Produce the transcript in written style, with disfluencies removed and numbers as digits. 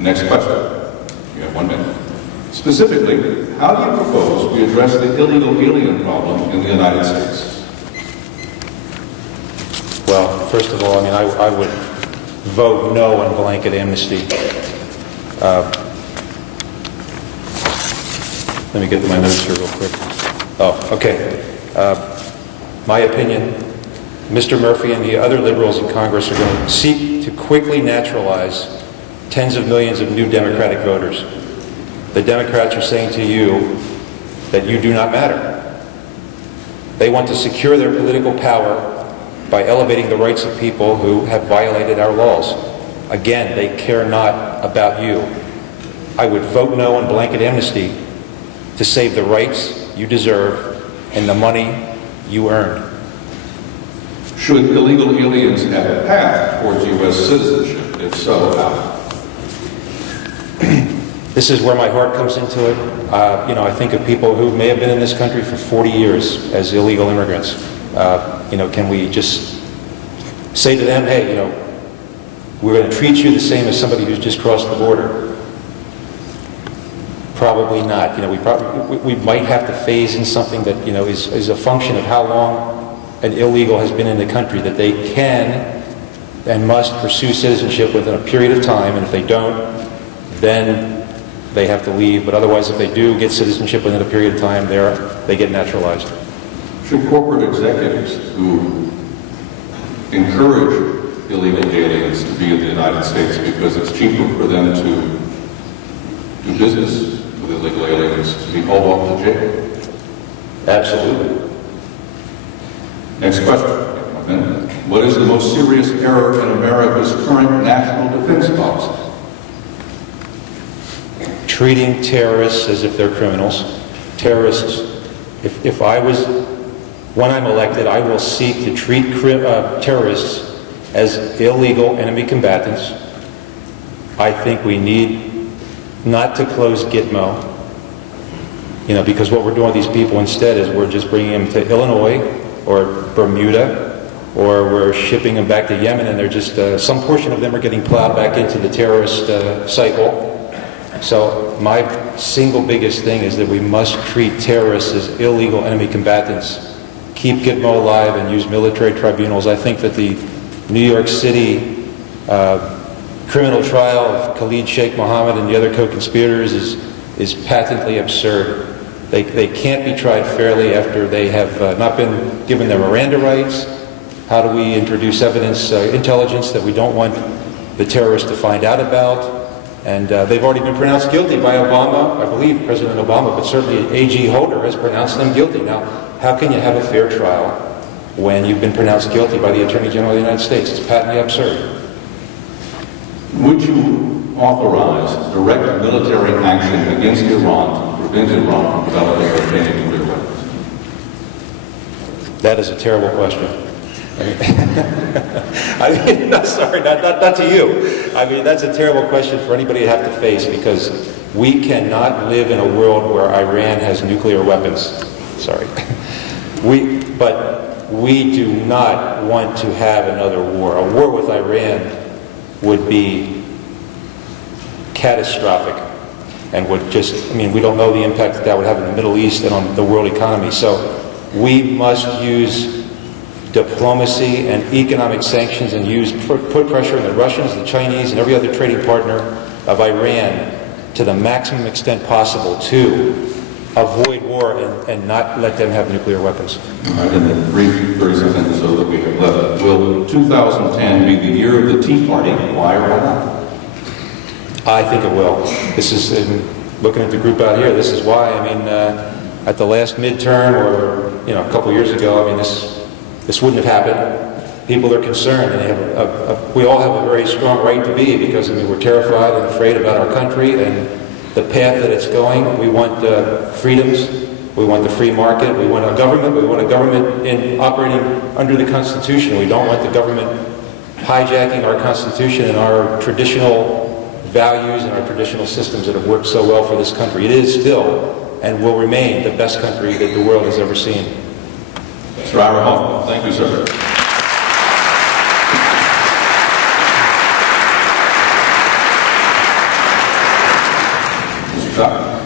Next question. You have 1 minute. Specifically, how do you propose we address the illegal alien problem in the United States? Well, first of all, I mean, I would vote no on blanket amnesty. Let me get my notes here real quick. Oh, okay. My opinion, Mr. Murphy and the other liberals in Congress are going to seek to quickly naturalize tens of millions of new Democratic voters. The Democrats are saying to you that you do not matter. They want to secure their political power by elevating the rights of people who have violated our laws. Again, they care not about you. I would vote no on blanket amnesty to save the rights you deserve and the money you earned. Should illegal aliens have a path towards U.S. citizenship? If so, how? This is where my heart comes into it. You know, I think of people who may have been in this country for 40 years as illegal immigrants. You know, can we just say to them, hey, you know, we're going to treat you the same as somebody who's just crossed the border? Probably not. You know, we might have to phase in something that, you know, is a function of how long an illegal has been in the country, that they can and must pursue citizenship within a period of time, and if they don't, then they have to leave. But otherwise, if they do get citizenship within a period of time, they get naturalized. Should corporate executives who encourage illegal aliens to be in the United States because it's cheaper for them to do business with illegal aliens to be hauled off to jail? Absolutely. Next question. What is the most serious error in America's current national defense policy? Treating terrorists as if they're criminals. Terrorists, if I was, when I'm elected, I will seek to treat terrorists as illegal enemy combatants. I think we need not to close Gitmo, you know, because what we're doing with these people instead is we're just bringing them to Illinois or Bermuda, or we're shipping them back to Yemen, and they're just, some portion of them are getting plowed back into the terrorist cycle. So my single biggest thing is that we must treat terrorists as illegal enemy combatants, keep Gitmo alive, and use military tribunals. I think that the New York City criminal trial of Khalid Sheikh Mohammed and the other co-conspirators is patently absurd. They can't be tried fairly after they have not been given their Miranda rights. How do we introduce evidence, intelligence that we don't want the terrorists to find out about? And they've already been pronounced guilty by Obama, I believe President Obama, but certainly A.G. Holder has pronounced them guilty. Now, how can you have a fair trial when you've been pronounced guilty by the Attorney General of the United States? It's patently absurd. Would you authorize direct military action against Iran to prevent Iran from developing or obtaining nuclear weapons? That is a terrible question. I mean, no, sorry, not to you. I mean, that's a terrible question for anybody to have to face, because we cannot live in a world where Iran has nuclear weapons. Sorry. But we do not want to have another war. A war with Iran would be catastrophic and would just, I mean, we don't know the impact that would have in the Middle East and on the world economy. So we must use diplomacy and economic sanctions and put pressure on the Russians, the Chinese, and every other trading partner of Iran to the maximum extent possible to avoid war and not let them have nuclear weapons. All right, in the brief 30 seconds so that we have left, will 2010 be the year of the Tea Party? Why or why not? I think it will. This is, looking at the group out here, this is why. I mean, at the last midterm, or, you know, a couple years ago, I mean, this wouldn't have happened. People are concerned, and they have we all have a very strong right to be, because, I mean, we're terrified and afraid about our country and the path that it's going. We want freedoms. We want the free market. We want a government. We want a government operating under the Constitution. We don't want the government hijacking our Constitution and our traditional values and our traditional systems that have worked so well for this country. It is still and will remain the best country that the world has ever seen. Mr. Ira Hoffman, thank you, sir. Stop.